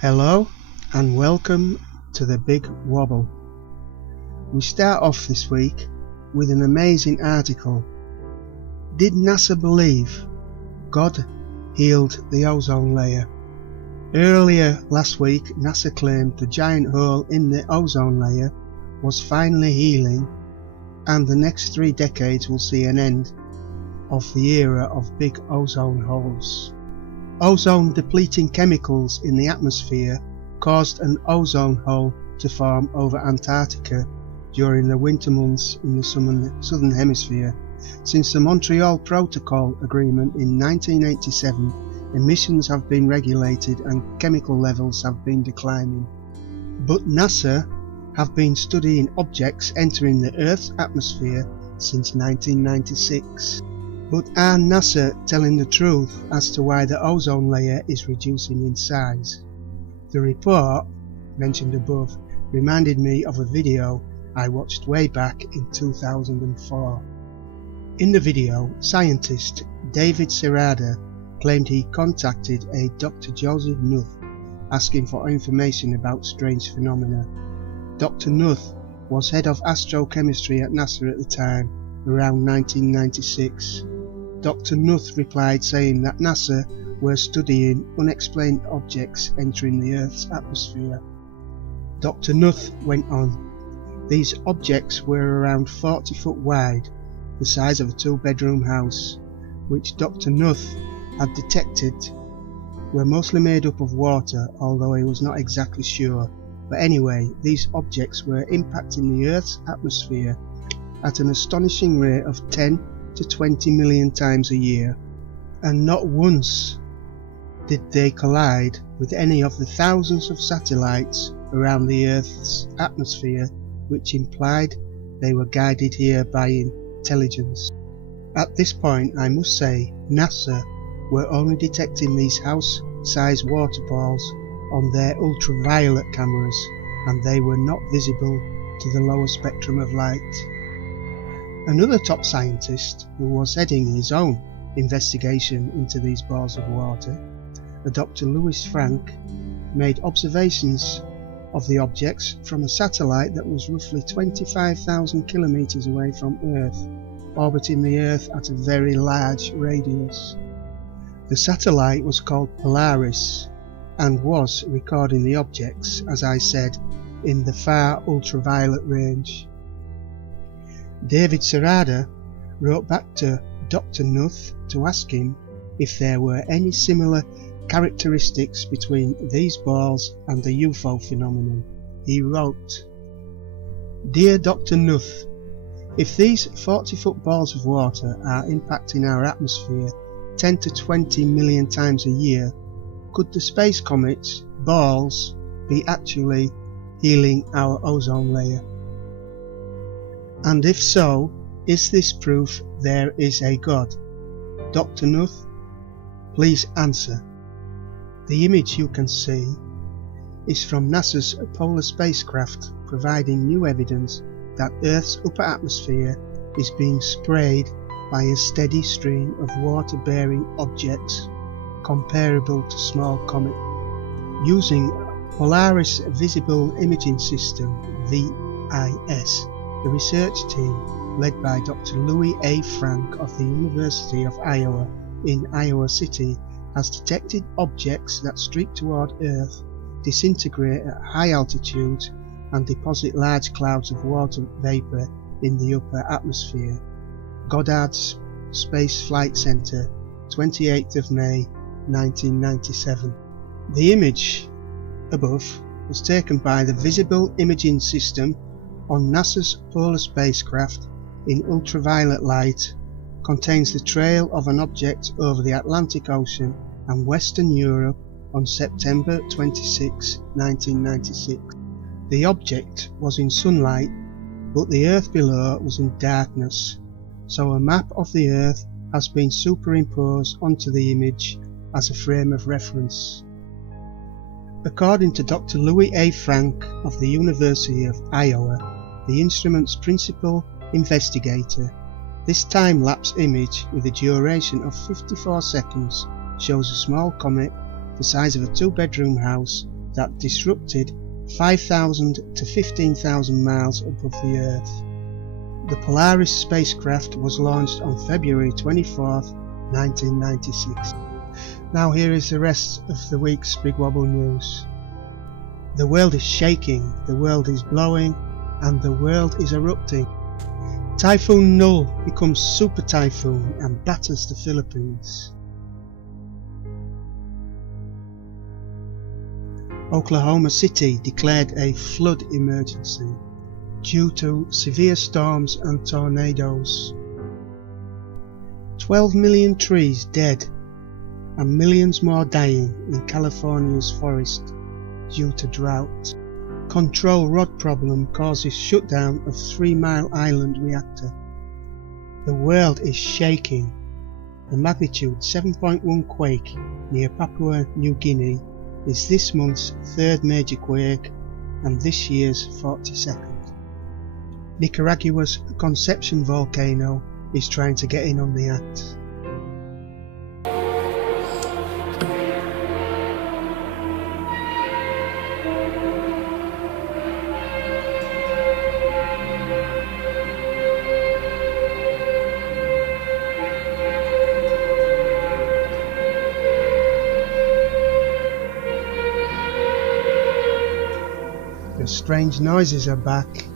Hello and welcome to the Big Wobble. We start off this week with an amazing article. Did NASA believe God healed the ozone layer? Earlier last week, NASA claimed the giant hole in the ozone layer was finally healing, and the next 3 decades will see an end of the era of big ozone holes. Ozone depleting chemicals in the atmosphere caused an ozone hole to form over Antarctica during the winter months in the southern hemisphere. Since the Montreal Protocol Agreement in 1987, emissions have been regulated and chemical levels have been declining. But NASA have been studying objects entering the Earth's atmosphere since 1996. But are NASA telling the truth as to why the ozone layer is reducing in size? The report, mentioned above, reminded me of a video I watched way back in 2004. In the video, scientist David Serrada claimed he contacted a Dr. Joseph Nuth asking for information about strange phenomena. Dr. Nuth was head of astrochemistry at NASA at the time, around 1996. Dr. Nuth replied saying that NASA were studying unexplained objects entering the Earth's atmosphere. Dr. Nuth went on, these objects were around 40 foot wide, the size of a 2-bedroom house, which Dr. Nuth had detected were mostly made up of water, although he was not exactly sure. But anyway, these objects were impacting the Earth's atmosphere at an astonishing rate of 10 to 20 million times a year, and not once did they collide with any of the thousands of satellites around the Earth's atmosphere, which implied they were guided here by intelligence. At this point, I must say, NASA were only detecting these house-sized water balls on their ultraviolet cameras, and they were not visible to the lower spectrum of light. Another top scientist who was heading his own investigation into these balls of water, a Dr. Louis Frank, made observations of the objects from a satellite that was roughly 25,000 kilometers away from Earth, orbiting the Earth at a very large radius. The satellite was called Polaris and was recording the objects, as I said, in the far ultraviolet range. David Serrada wrote back to Dr. Nuth to ask him if there were any similar characteristics between these balls and the UFO phenomenon. He wrote, "Dear Dr. Nuth, if these 40-foot balls of water are impacting our atmosphere 10 to 20 million times a year, could the space comets, balls, be actually healing our ozone layer? And if so, is this proof there is a God? Dr. Nuth, please answer." The image you can see is from NASA's polar spacecraft, providing new evidence that Earth's upper atmosphere is being sprayed by a steady stream of water-bearing objects comparable to small comets. Using Polaris Visible Imaging System (VIS), the research team, led by Dr. Louis A. Frank of the University of Iowa in Iowa City, has detected objects that streak toward Earth, disintegrate at high altitudes, and deposit large clouds of water vapor in the upper atmosphere. Goddard Space Flight Center, 28th of May 1997. The image above was taken by the Visible Imaging System on NASA's polar spacecraft in ultraviolet light, contains the trail of an object over the Atlantic Ocean and Western Europe on September 26, 1996. The object was in sunlight, but the Earth below was in darkness, so a map of the Earth has been superimposed onto the image as a frame of reference. According to Dr. Louis A. Frank of the University of Iowa, the instrument's principal investigator, this time-lapse image with a duration of 54 seconds shows a small comet the size of a 2-bedroom house that disrupted 5,000 to 15,000 miles above the Earth. The Polaris spacecraft was launched on February 24, 1996. Now here is the rest of the week's Big Wobble news. The world is shaking, the world is blowing, and the world is erupting. Typhoon Null becomes super typhoon and batters the Philippines. Oklahoma City declared a flood emergency due to severe storms and tornadoes. 12 million trees dead and millions more dying in California's forest due to drought. Control rod problem causes shutdown of 3 Mile Island reactor. The world is shaking. The magnitude 7.1 quake near Papua New Guinea is this month's third major quake and this year's 42nd. Nicaragua's Conception volcano is trying to get in on the act. The strange noises are back.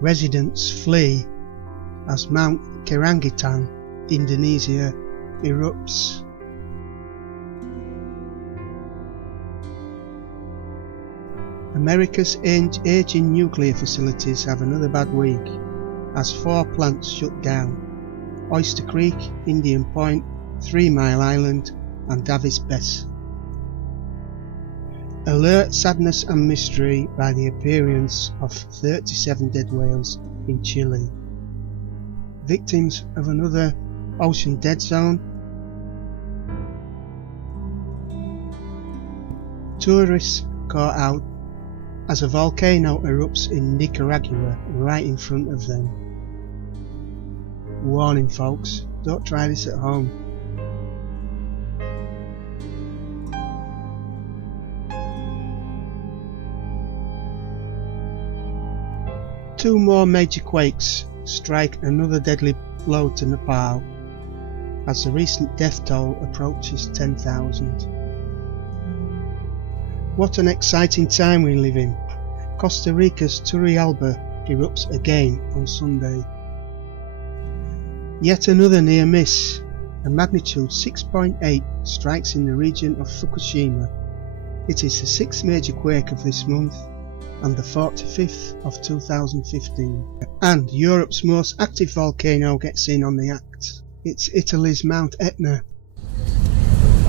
Residents flee as Mount Kerangitan, Indonesia, erupts. America's aging nuclear facilities have another bad week as 4 plants shut down: Oyster Creek, Indian Point, 3 Mile Island and Davis Bess. Alert sadness and mystery by the appearance of 37 dead whales in Chile. Victims of another ocean dead zone. Tourists caught out as a volcano erupts in Nicaragua right in front of them. Warning folks, don't try this at home. Two more major quakes strike another deadly blow to Nepal as the recent death toll approaches 10,000. What an exciting time we live in. Costa Rica's Turrialba erupts again on Sunday. Yet another near miss. A magnitude 6.8 strikes in the region of Fukushima. It is the 6th major quake of this month and the 45th of 2015. And Europe's most active volcano gets in on the act. It's Italy's Mount Etna.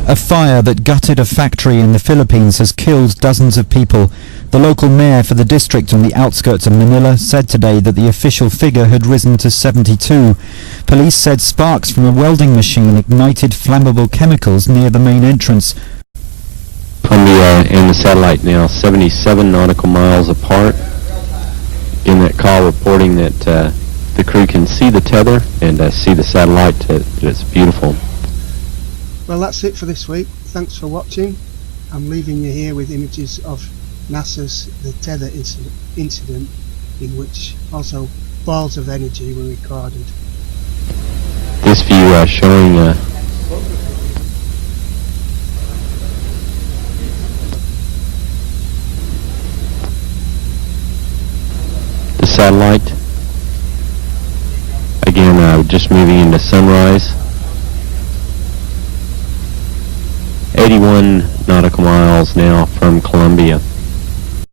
A fire that gutted a factory in the Philippines has killed dozens of people. The local mayor for the district on the outskirts of Manila said today that the official figure had risen to 72. Police said sparks from a welding machine ignited flammable chemicals near the main entrance. Columbia and the satellite now 77 nautical miles apart. In that call reporting that the crew can see the tether and see the satellite. It's beautiful. Well, that's it for this week. Thanks for watching. I'm leaving you here with images of NASA's The Tether incident, in which also balls of energy were recorded. This view showing the satellite. Again, just moving into sunrise. 81 nautical miles now from Columbia.